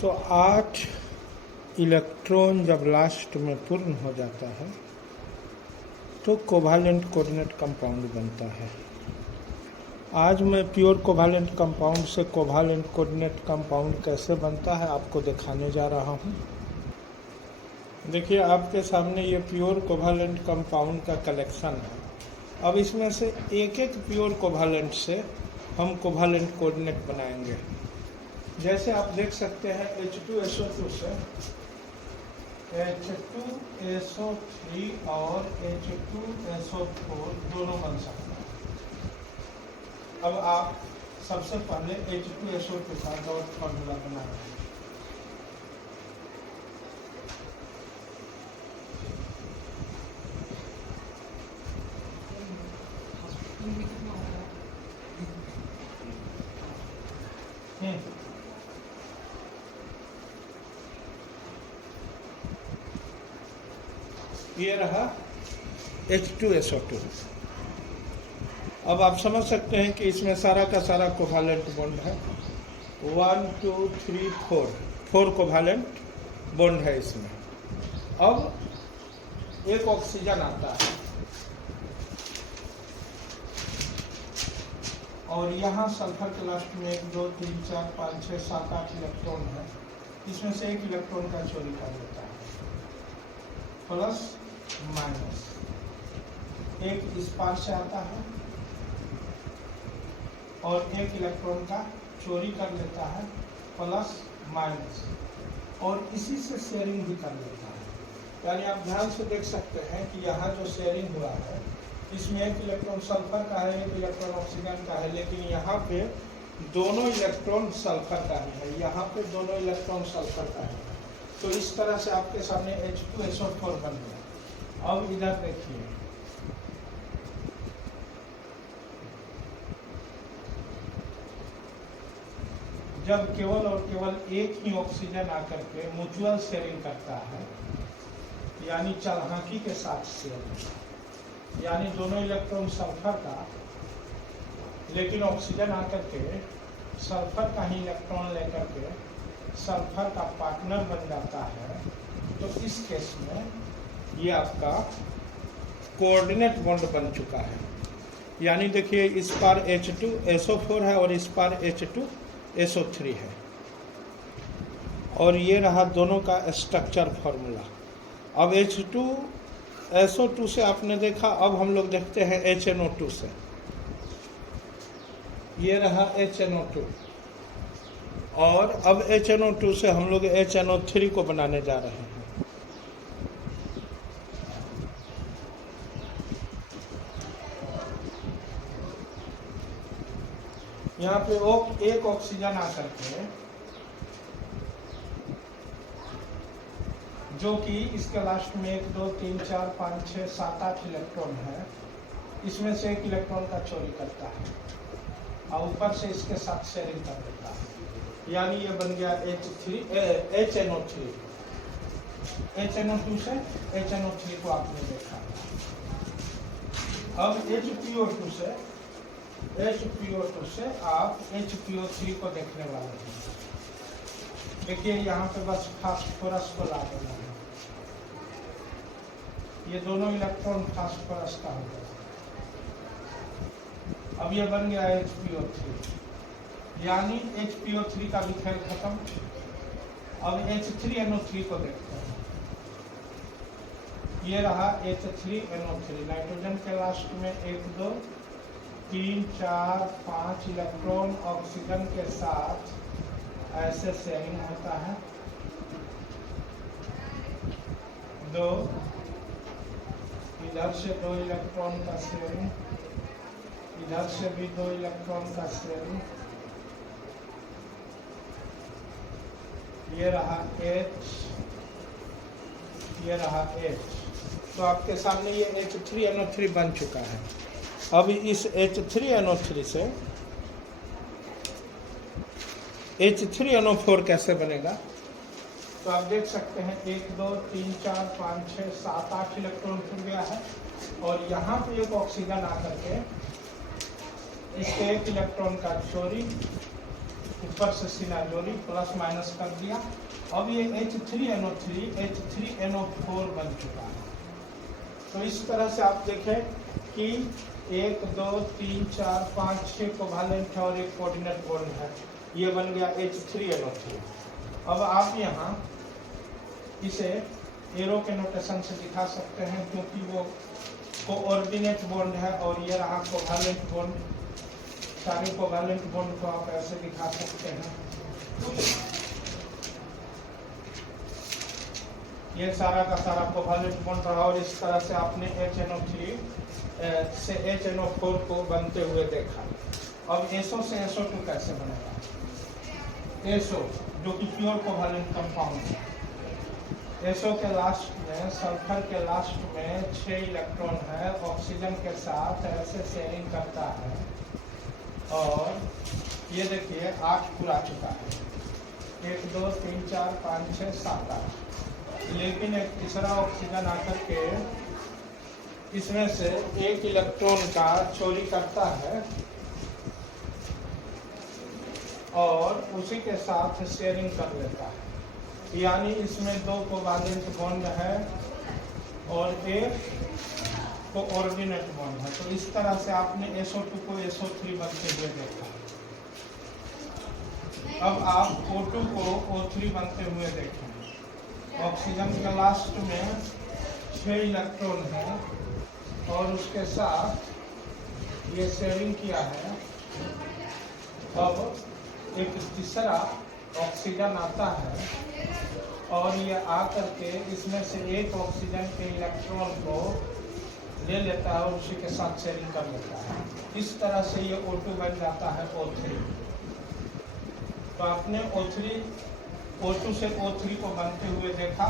तो 8 इलेक्ट्रॉन जब लास्ट में पूर्ण हो जाता है तो कोवालेंट कोऑर्डिनेट कंपाउंड बनता है। आज मैं प्योर कोवालेंट कंपाउंड से कोवालेंट कोऑर्डिनेट कंपाउंड कैसे बनता है आपको दिखाने जा रहा हूँ। देखिए आपके सामने ये प्योर कोवालेंट कंपाउंड का कलेक्शन है। अब इसमें से एक एक प्योर कोवालेंट से हम कोवालेंट कोऑर्डिनेट बनाएंगे। जैसे आप देख सकते हैं H2SO2 से H2SO3 और H2SO4 दोनों बन सकते हैं। अब आप सबसे पहले H2SO2 का डॉट फॉर्मूला बनाएंगे। ये रहा H2SO2। अब आप समझ सकते हैं कि इसमें सारा का सारा कोवालेंट बॉन्ड है। 1 2 3 4 कोवालेंट बॉन्ड है इसमें। अब एक ऑक्सीजन आता है और यहाँ सल्फर के लास्ट में 1 2 3 4 5 6 7 8 इलेक्ट्रॉन है। इसमें से एक इलेक्ट्रॉन का चोरी कर देता है, प्लस माइनस। एक इस पार से आता है और एक इलेक्ट्रॉन का चोरी कर लेता है, प्लस माइनस, और इसी से शेयरिंग भी कर लेता है। यानी आप ध्यान से देख सकते हैं कि यहाँ जो शेयरिंग हुआ है इसमें एक इलेक्ट्रॉन सल्फर का है, एक इलेक्ट्रॉन ऑक्सीजन का है, लेकिन यहाँ पे दोनों इलेक्ट्रॉन सल्फर का ही है, यहाँ पे दोनों इलेक्ट्रॉन सल्फर का है। तो इस तरह से आपके सामने H2SO4 बन गया। अब इधर देखिए, जब केवल और केवल एक ही ऑक्सीजन आकर के म्यूचुअल शेयरिंग करता है, यानी चालाकी के साथ शेयरिंग, यानी दोनों इलेक्ट्रॉन सल्फर का, लेकिन ऑक्सीजन आकर के सल्फर का ही इलेक्ट्रॉन लेकर के सल्फर का पार्टनर बन जाता है, तो इस केस में ये आपका कोऑर्डिनेट बॉन्ड बन चुका है। यानी देखिए इस पार H2SO4 है और इस पार H2SO3 है, और ये रहा दोनों का स्ट्रक्चर फॉर्मूला। अब H2SO2 से आपने देखा, अब हम लोग देखते हैं HNO2 से। ये रहा HNO2 और अब HNO2 से हम लोग HNO3 को बनाने जा रहे हैं। यहाँ पे एक ऑक्सीजन आकर के, जो कि इसके लास्ट में 1 2 3 4 5 6 7 8 इलेक्ट्रॉन है, इसमें से एक इलेक्ट्रॉन का चोरी करता है और ऊपर से इसके साथ शेयरिंग कर देता है। यानी ये बन गया HNO3। HNO2 से HNO3 को आपने देखा। अब H2O2 से आप HPO3 को देखने वाले हैं। देखिए यहाँ पे बस फास्फोरस को ला देना है, ये दोनों इलेक्ट्रॉन फास्फोरस का हो गया। अब ये बन गया HPO3, यानी HPO3 का भी खेल खत्म। अब H3NO3 को देखते हैं। ये रहा H3NO3। नाइट्रोजन के लास्ट में 1 2 3 4 5 इलेक्ट्रॉन ऑक्सीजन के साथ ऐसे शेयरिंग होता है। 2 इधर से 2 इलेक्ट्रॉन का शेयरिंग, इधर से भी 2 इलेक्ट्रॉन का शेयरिंग। ये रहा H, ये रहा H। तो आपके सामने ये H3NO3 बन चुका है। अब इस H3NO3 से H3NO4 कैसे बनेगा, तो आप देख सकते हैं 1 2 3 4 5 6 7 8 इलेक्ट्रॉन खुल गया है, और यहाँ पे एक ऑक्सीजन आकर के इसके एक इलेक्ट्रॉन का चोरी ऊपर से सीना जोड़ी प्लस माइनस कर दिया। अब ये H3NO3 H3NO4 बन चुका है। तो इस तरह से आप देखें कि 1 2 3 4 5 6 कोवैलेंट है और एक कोऑर्डिनेट बॉन्ड है, ये बन गया H3NO3। अब आप यहाँ इसे एरो के नोटेशन से दिखा सकते हैं, क्योंकि वो कोऑर्डिनेट बॉन्ड है और ये रहा कोवैलेंट बॉन्ड। सारे कोवैलेंट बॉन्ड को आप ऐसे दिखा सकते हैं। ये सारा का सारा कोवैलेंट बॉन्ड रहा और इस तरह से आपने HNO3 से HNO4 को बनते हुए देखा। अब SO से SO2 कैसे बनेगा? SO जो कि प्योर कोवैलेंट कंपाउंड है, SO के लास्ट में, सल्फर के लास्ट में 6 इलेक्ट्रॉन है, ऑक्सीजन के साथ ऐसे शेयरिंग करता है और ये देखिए 8 पूरा चुका है, 1 2 3 4 5 6 7 8। लेकिन एक तीसरा ऑक्सीजन आकर के इसमें से एक इलेक्ट्रॉन का चोरी करता है और उसी के साथ शेयरिंग कर लेता है। यानी इसमें 2 कोवैलेंट बॉन्ड है और एक कोऑर्डिनेट बॉन्ड है। तो इस तरह से आपने SO2 को SO3 बनते हुए देखा। अब आप O2 को O3 बनते हुए देखें। ऑक्सीजन के लास्ट में 6 इलेक्ट्रॉन है और उसके साथ ये शेयरिंग किया है। अब एक तीसरा ऑक्सीजन आता है और ये आकर के इसमें से एक ऑक्सीजन के इलेक्ट्रॉन को ले लेता है और उसी के साथ शेयरिंग कर लेता है। इस तरह से ये O2 बन जाता है O3। तो आपने O2 से O3 को बनते हुए देखा।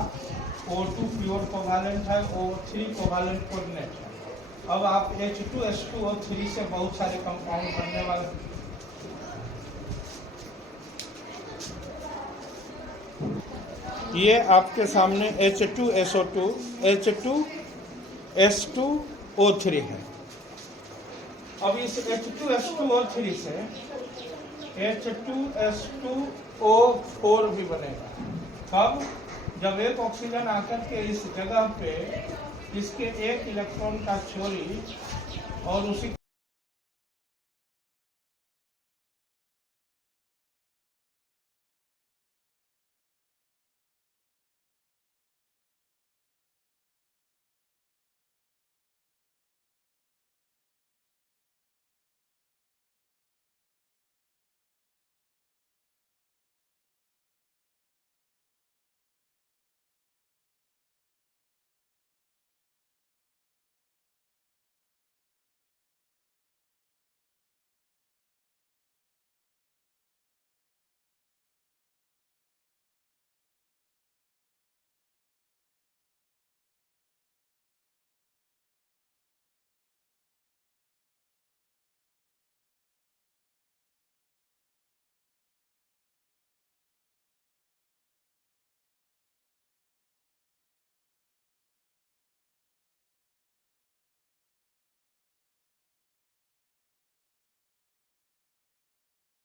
O2 प्योर कोवैलेंट है, O3 कोवैलेंट कोऑर्डिनेट है। अब आप H2S2O3 से बहुत सारे कंपाउंड बनने वाले। ये आपके सामने H2SO2 H2S2O3 है। अब इस H2S2O3 से H2S2O4 भी बनेगा। अब जब एक ऑक्सीजन आकर के इस जगह पे इसके एक इलेक्ट्रॉन का चोरी और उसी